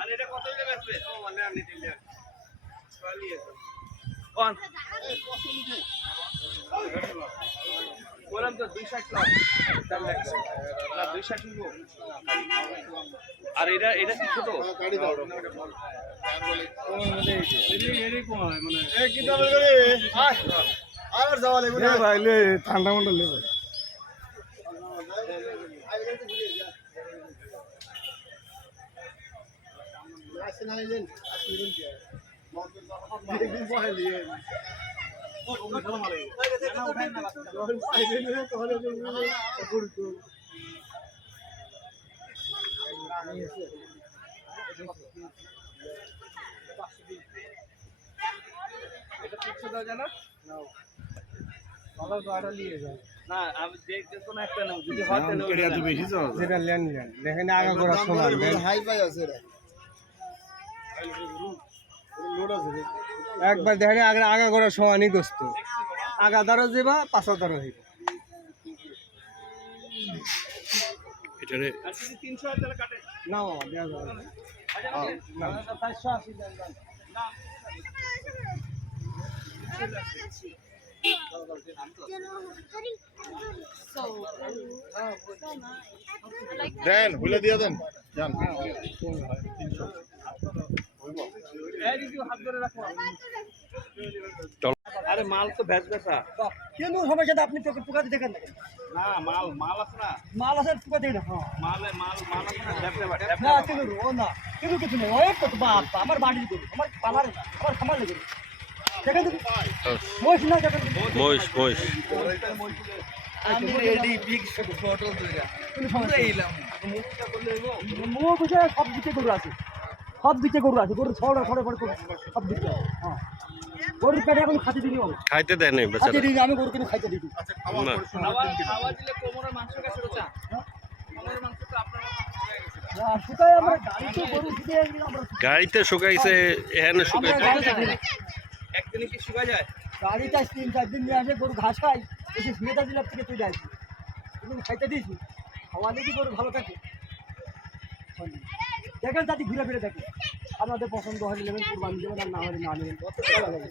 আর এটা কত দিলে বেচবে? ও মানে আমি দিলে। কোন? বললাম তো 260 লাখ। না 260 নিব। আর এটা কি ছোট? গাড়ি দাও। কোন মধ্যে এরি কোন মানে এই কি দাম করে? আর যাওয়া লাগবে না ভাই লে ঠান্ডা মন্ডল লে ভাই। আসে না নিলেন আসে নিলেন কি একদিন পরে নিয়ে ও ওটা ভালো লাগে না উঠাই না বাচ্চা যখন পাইবে না তখন করব এটা 300 দাও জানা নাও ভালো গাড়ি নিয়ে যাও না আমি দেখতে কোন একটা নাও যদি হয় তাহলে এটা তো বেশি যাও যেটা লেন দেখেন আগা করা সমান হাই পাই আছে রে একবার দেখেন আগা করা সমানই দোস্ত আগা দারো যাবা পাঁচা দারো হইব এটারে 300 টাকা কাটে না দেয়া যাবে না 480 দেন না দেন হুলে দিয়ে দেন জান আরে মাল তো ভেজ বেচা কেন সমস্যা আপনি তো পোকাতে দেখেন না মাল আছে না মাল আছে পোকা দেখেন হ্যাঁ মাল আছে না না কেন ও না কেন কিছু নেই ওই কত বাপ আমার বাড়ি গরু আমার পালার না আমার খামার লেগে দেখেন মহিষ না দেখেন মহিষ আমি রেডি বিগ ফটো ধরে পুরো এলাম মুখটা করলে মুখ বুঝে সব দিকে গরু আছে গরু ছড়া পড়ে সব দিকে হ্যাঁ গরুর পেটে এখন খাতে দিই খাইতে দেয় নাই বেচারা খাতে দিই আমি গরু কিন্তু খাইতে দিই না খাওয়া দিলে কোমরের মাংস কাছে রোচা কোমরের মাংস তো আপনার শুকাই আমরা গাড়িতে গরু দিয়ে আমরা গাড়িতে শুকাইছে এখানে শুকাইছে একদিনে কি শুকা যায় গাড়িটা 3-4 দিন নিয়ে আসে গরু ঘাস খাই এসে মেয়েটা দিলার থেকে তুই যাইছি তুমি খাইতে দিয়েছি খাওয়া দিয়ে গরু ভালো থাকে দেখেন দাদি ঘুরে ফিরে দেখে আপনাদের পছন্দ হলে নেবেন কুরবানি দেবেন আর না হলে না নেবেন কত ভালো লাগে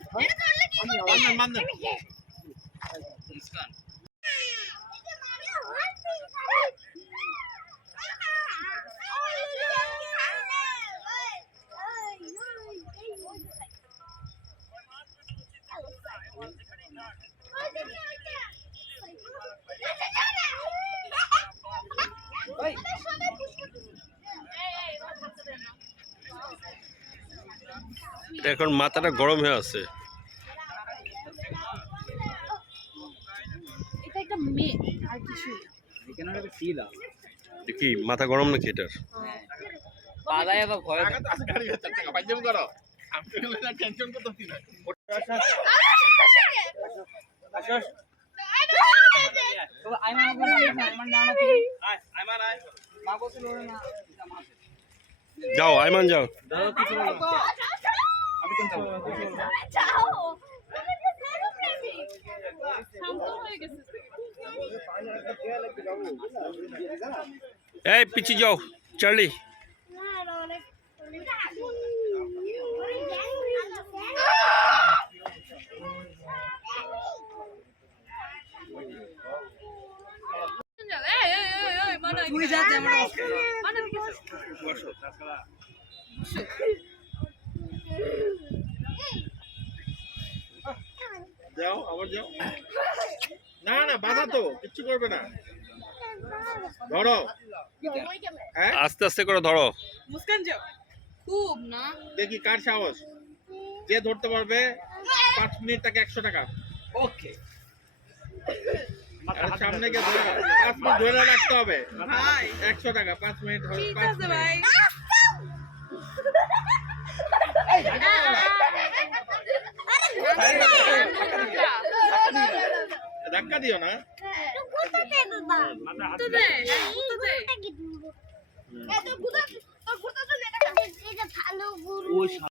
মুস্কান এখন মাথাটা গরম হয়ে আছে এটা একটা মেয়ে আর কিছু এখানে একটা ফিল আছে কি মাথা গরম নাকি এটার পালায় আবার ভয় গাড়ি 1000 টাকা পাইজম করো আমি না টেনশন করতেছি না তো আইমান নাম কি আইমান মা বলছিল না যাও আইমান যাও দাও কিছু আমি কেন যাও শান্ত হয়ে গেছে এই পিছি যাও চার্লি তুই যা দে আমরা মানে বসো যাও আবার যাও না না বাধা তো কিচ্ছু করবে না ধরো হ্যাঁ আস্তে আস্তে করে ধরো মুস্কান যাও খুব না দেখি কার সাহস যে ধরতে পারবে 5 মিনিট তাকে 100 টাকা ওকে আর সামনে গিয়ে 5 মিনিট ধরে রাখতে হবে 100 টাকা 5 মিনিট ধরে ঠিক 5 আছে মিনিট ভাই ধাক্কা দিও না তো দে ভালো গুরু ওই